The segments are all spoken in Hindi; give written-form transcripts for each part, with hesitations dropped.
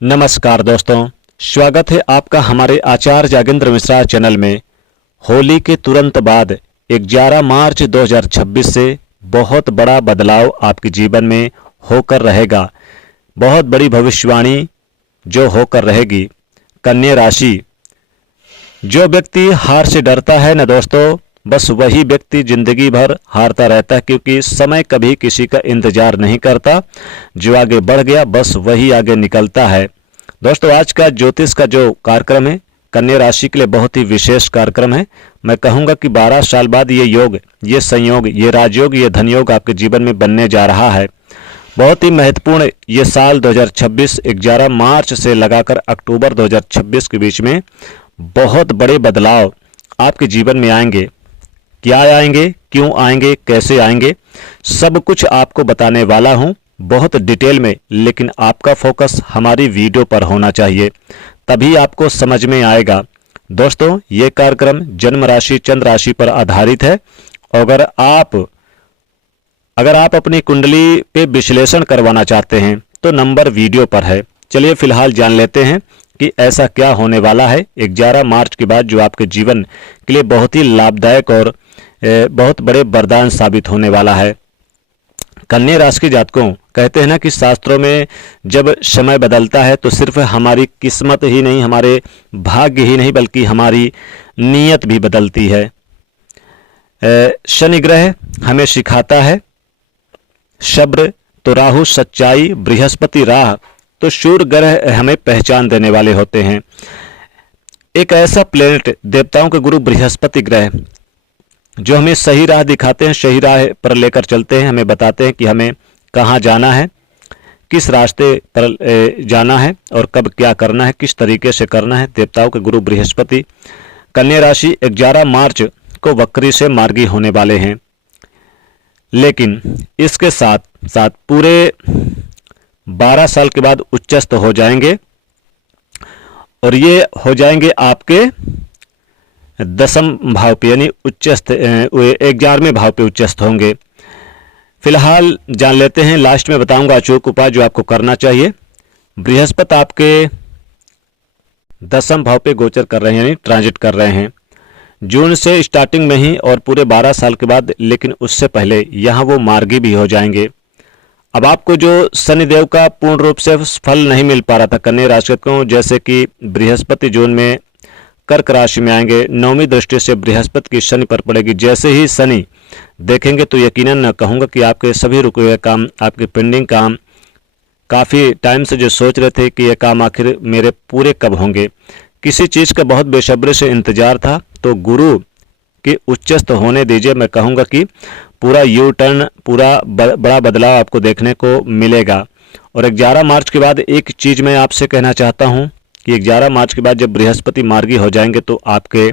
नमस्कार दोस्तों, स्वागत है आपका हमारे आचार्य जागेंद्र मिश्रा चैनल में। होली के तुरंत बाद 11 मार्च 2026 से बहुत बड़ा बदलाव आपके जीवन में होकर रहेगा। बहुत बड़ी भविष्यवाणी जो होकर रहेगी। कन्या राशि, जो व्यक्ति हार से डरता है ना दोस्तों, बस वही व्यक्ति जिंदगी भर हारता रहता है, क्योंकि समय कभी किसी का इंतजार नहीं करता। जो आगे बढ़ गया बस वही आगे निकलता है। दोस्तों, आज का ज्योतिष का जो कार्यक्रम है कन्या राशि के लिए बहुत ही विशेष कार्यक्रम है। मैं कहूंगा कि 12 साल बाद ये योग, ये संयोग, ये राजयोग, ये धनयोग आपके जीवन में बनने जा रहा है। बहुत ही महत्वपूर्ण ये साल 2026 11 मार्च से लगाकर अक्टूबर 2026 के बीच में बहुत बड़े बदलाव आपके जीवन में आएंगे। क्या आएंगे, क्यों आएंगे, कैसे आएंगे, सब कुछ आपको बताने वाला हूं बहुत डिटेल में। लेकिन आपका फोकस हमारी वीडियो पर होना चाहिए, तभी आपको समझ में आएगा। दोस्तों, ये कार्यक्रम जन्म राशि चंद्र राशि पर आधारित है। अगर आप अपनी कुंडली पे विश्लेषण करवाना चाहते हैं तो नंबर वीडियो पर है। चलिए फिलहाल जान लेते हैं कि ऐसा क्या होने वाला है 11 मार्च के बाद, जो आपके जीवन के लिए बहुत ही लाभदायक और बहुत बड़े वरदान साबित होने वाला है। कन्या राशि के जातकों, कहते हैं ना कि शास्त्रों में जब समय बदलता है तो सिर्फ हमारी किस्मत ही नहीं, हमारे भाग्य ही नहीं, बल्कि हमारी नीयत भी बदलती है। शनि ग्रह हमें सिखाता है सब्र, तो राहु सच्चाई, बृहस्पति राह, तो सूर्य ग्रह हमें पहचान देने वाले होते हैं। एक ऐसा प्लेनेट, देवताओं के गुरु बृहस्पति ग्रह, जो हमें सही राह दिखाते हैं, सही राह पर लेकर चलते हैं, हमें बताते हैं कि हमें कहाँ जाना है, किस रास्ते पर जाना है और कब क्या करना है, किस तरीके से करना है। देवताओं के गुरु बृहस्पति कन्या राशि 11 मार्च को वक्री से मार्गी होने वाले हैं। लेकिन इसके साथ साथ पूरे 12 साल के बाद उच्चस्थ हो जाएंगे, और ये हो जाएंगे आपके 10वें भाव पे, यानी उच्चस्थ 11वें भाव पे उच्चस्थ होंगे। फिलहाल जान लेते हैं, लास्ट में बताऊंगा अचूक उपाय जो आपको करना चाहिए। बृहस्पति आपके 10वें भाव पे गोचर कर रहे हैं, यानी ट्रांजिट कर रहे हैं जून से स्टार्टिंग में ही और पूरे 12 साल के बाद। लेकिन उससे पहले यहाँ वो मार्गी भी हो जाएंगे। अब आपको जो शनिदेव का पूर्ण रूप से फल नहीं मिल पा रहा था कन्या राशि को, जैसे कि बृहस्पति जून में कर्क राशि में आएंगे, 9वीं दृष्टि से बृहस्पति की शनि पर पड़ेगी। जैसे ही शनि देखेंगे तो यकीनन न कहूँगा कि आपके सभी रुके हुए काम, आपके पेंडिंग काम, काफ़ी टाइम से जो सोच रहे थे कि ये काम आखिर मेरे पूरे कब होंगे, किसी चीज़ का बहुत बेसब्री से इंतजार था, तो गुरु के उच्चस्थ होने दीजिए। मैं कहूँगा कि पूरा यू टर्न, पूरा बड़ा बदलाव आपको देखने को मिलेगा। और 11 मार्च के बाद एक चीज़ मैं आपसे कहना चाहता हूँ कि 11 मार्च के बाद जब बृहस्पति मार्गी हो जाएंगे तो आपके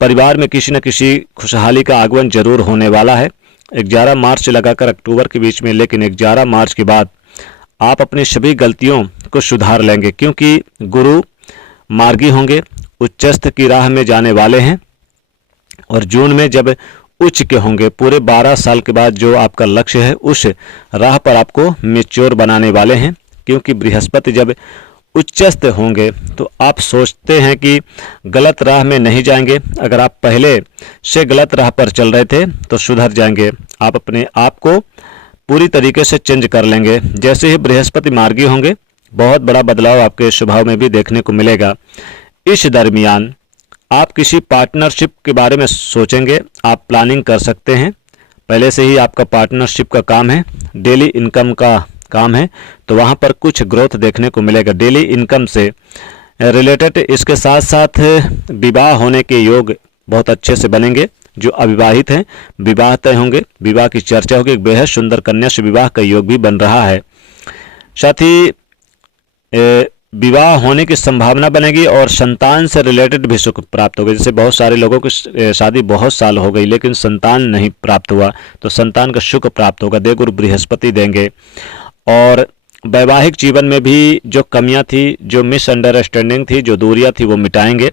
परिवार में किसी न किसी खुशहाली का आगमन जरूर होने वाला है 11 मार्च से लगाकर अक्टूबर के बीच में। लेकिन 11 मार्च के बाद आप अपनी सभी गलतियों को सुधार लेंगे, क्योंकि गुरु मार्गी होंगे, उच्चस्थ की राह में जाने वाले हैं। और जून में जब उच्च के होंगे, पूरे 12 साल के बाद जो आपका लक्ष्य है उस राह पर आपको मैच्योर बनाने वाले हैं। क्योंकि बृहस्पति जब उच्चस्थ होंगे तो आप सोचते हैं कि गलत राह में नहीं जाएंगे। अगर आप पहले से गलत राह पर चल रहे थे तो सुधर जाएंगे, आप अपने आप को पूरी तरीके से चेंज कर लेंगे। जैसे ही बृहस्पति मार्गी होंगे, बहुत बड़ा बदलाव आपके स्वभाव में भी देखने को मिलेगा। इस दरमियान आप किसी पार्टनरशिप के बारे में सोचेंगे, आप प्लानिंग कर सकते हैं। पहले से ही आपका पार्टनरशिप का काम है, डेली इनकम का काम है, तो वहाँ पर कुछ ग्रोथ देखने को मिलेगा डेली इनकम से रिलेटेड। इसके साथ साथ विवाह होने के योग बहुत अच्छे से बनेंगे। जो अविवाहित हैं, विवाह तय होंगे, विवाह की चर्चा होगी। एक बेहद सुंदर कन्या से विवाह का योग भी बन रहा है। साथ ही विवाह होने की संभावना बनेगी और संतान से रिलेटेड भी सुख प्राप्त होगा। जैसे बहुत सारे लोगों की शादी बहुत साल हो गई लेकिन संतान नहीं प्राप्त हुआ, तो संतान का सुख प्राप्त होगा, देवगुरु बृहस्पति देंगे। और वैवाहिक जीवन में भी जो कमियां थी, जो मिसअंडरस्टैंडिंग थी, जो दूरियां थी, वो मिटाएंगे।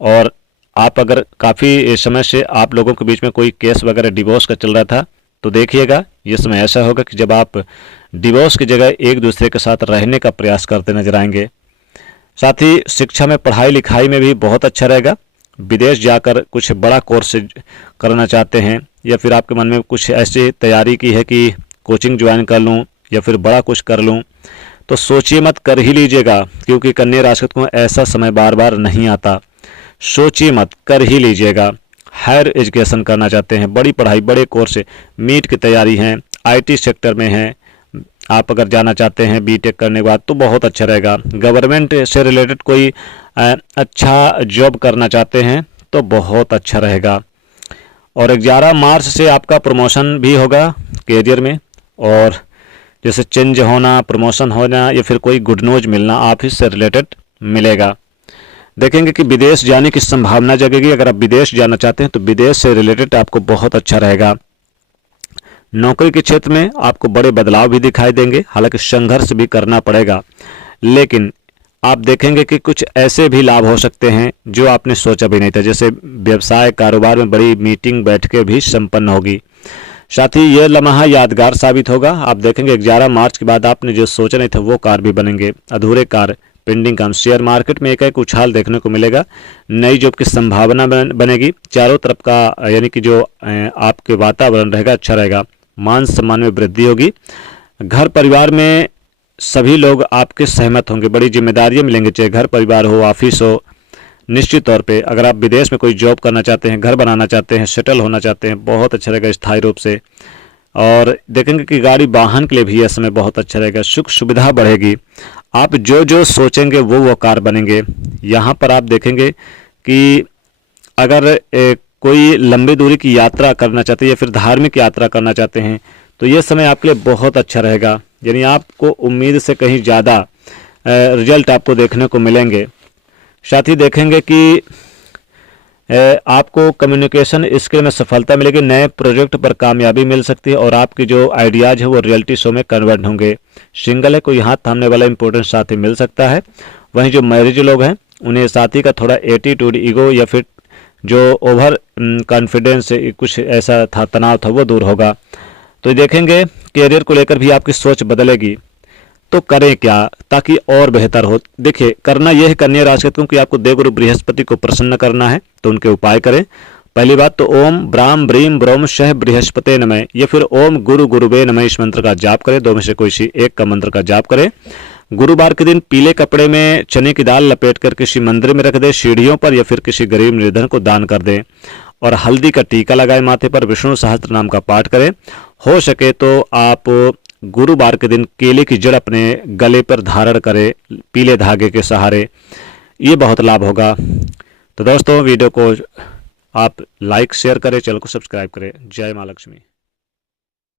और आप अगर काफ़ी समय से आप लोगों के बीच में कोई केस वगैरह डिवोर्स का चल रहा था, तो देखिएगा ये समय ऐसा होगा कि जब आप डिवोर्स की जगह एक दूसरे के साथ रहने का प्रयास करते नजर आएंगे। साथ ही शिक्षा में, पढ़ाई लिखाई में भी बहुत अच्छा रहेगा। विदेश जाकर कुछ बड़ा कोर्स करना चाहते हैं या फिर आपके मन में कुछ ऐसी तैयारी की है कि कोचिंग ज्वाइन कर लूँ या फिर बड़ा कुछ कर लूँ, तो सोचिए मत, कर ही लीजिएगा, क्योंकि कन्या राशि को ऐसा समय बार बार नहीं आता। सोचिए मत, कर ही लीजिएगा। हायर एजुकेशन करना चाहते हैं, बड़ी पढ़ाई, बड़े कोर्स, मीट की तैयारी है, आईटी सेक्टर में है, आप अगर जाना चाहते हैं बीटेक करने के बाद तो बहुत अच्छा रहेगा। गवर्नमेंट से रिलेटेड कोई अच्छा जॉब करना चाहते हैं तो बहुत अच्छा रहेगा। और 11 मार्च से आपका प्रमोशन भी होगा कैरियर में, और जैसे चेंज होना, प्रमोशन होना या फिर कोई गुड न्यूज मिलना ऑफिस से रिलेटेड मिलेगा। देखेंगे कि विदेश जाने की संभावना जगेगी। अगर आप विदेश जाना चाहते हैं तो विदेश से रिलेटेड आपको बहुत अच्छा रहेगा। नौकरी के क्षेत्र में आपको बड़े बदलाव भी दिखाई देंगे, हालांकि संघर्ष भी करना पड़ेगा, लेकिन आप देखेंगे कि कुछ ऐसे भी लाभ हो सकते हैं जो आपने सोचा भी नहीं था। जैसे व्यवसाय कारोबार में बड़ी मीटिंग बैठकें भी संपन्न होगी। साथ ही यह लम्हा यादगार साबित होगा। आप देखेंगे 11 मार्च के बाद आपने जो सोचा नहीं था वो कार्य भी बनेंगे। अधूरे कार्य, पेंडिंग काम, शेयर मार्केट में एक उछाल देखने को मिलेगा। नई जॉब की संभावना बनेगी। चारों तरफ का यानी कि जो आपके वातावरण रहेगा अच्छा रहेगा। मान सम्मान में वृद्धि होगी। घर परिवार में सभी लोग आपके सहमत होंगे। बड़ी जिम्मेदारियां मिलेंगी, चाहे घर परिवार हो, ऑफिस हो। निश्चित तौर पे अगर आप विदेश में कोई जॉब करना चाहते हैं, घर बनाना चाहते हैं, सेटल होना चाहते हैं, बहुत अच्छा रहेगा स्थायी रूप से। और देखेंगे कि गाड़ी वाहन के लिए भी यह समय बहुत अच्छा रहेगा। सुख सुविधा बढ़ेगी। आप जो जो सोचेंगे वो कार्य बनेंगे। यहाँ पर आप देखेंगे कि अगर कोई लंबी दूरी की यात्रा करना चाहते हैं या फिर धार्मिक यात्रा करना चाहते हैं तो ये समय आपके लिए बहुत अच्छा रहेगा। यानी आपको उम्मीद से कहीं ज़्यादा रिजल्ट आपको देखने को मिलेंगे। साथ ही देखेंगे कि आपको कम्युनिकेशन स्किल में सफलता मिलेगी। नए प्रोजेक्ट पर कामयाबी मिल सकती है और आपकी जो आइडियाज़ है वो रियलिटी शो में कन्वर्ट होंगे। सिंगल है, कोई हाथ थामने वाला इंपॉर्टेंट साथी मिल सकता है। वहीं जो मैरिज लोग हैं उन्हें साथी का थोड़ा एटीट्यूड, ईगो या फिर जो ओवर कॉन्फिडेंस कुछ ऐसा था, तनाव था, वो दूर होगा। तो देखेंगे कैरियर को लेकर भी आपकी सोच बदलेगी। तो करें क्या ताकि और बेहतर हो? देखिए, करना यह है कन्या राशि क्योंकि आपको देवगुरु बृहस्पति को प्रसन्न करना है, तो उनके उपाय करें। पहली बात तो ओम ब्राह्म ब्रीम ब्रोम शह बृहस्पते नमः या फिर ओम गुरु गुरुवे नमः इस मंत्र का जाप करें। दो में से कोई सी एक का मंत्र का जाप करें। गुरुवार के दिन पीले कपड़े में चने की दाल लपेटकर किसी मंदिर में रख दें, सीढ़ियों पर या फिर किसी गरीब निर्धन को दान कर दें। और हल्दी का टीका लगाएं माथे पर। विष्णु सहस्त्र नाम का पाठ करें। हो सके तो आप गुरुवार के दिन केले की जड़ अपने गले पर धारण करें पीले धागे के सहारे, ये बहुत लाभ होगा। तो दोस्तों वीडियो को आप लाइक शेयर करें, चैनल को सब्सक्राइब करें। जय माँ लक्ष्मी।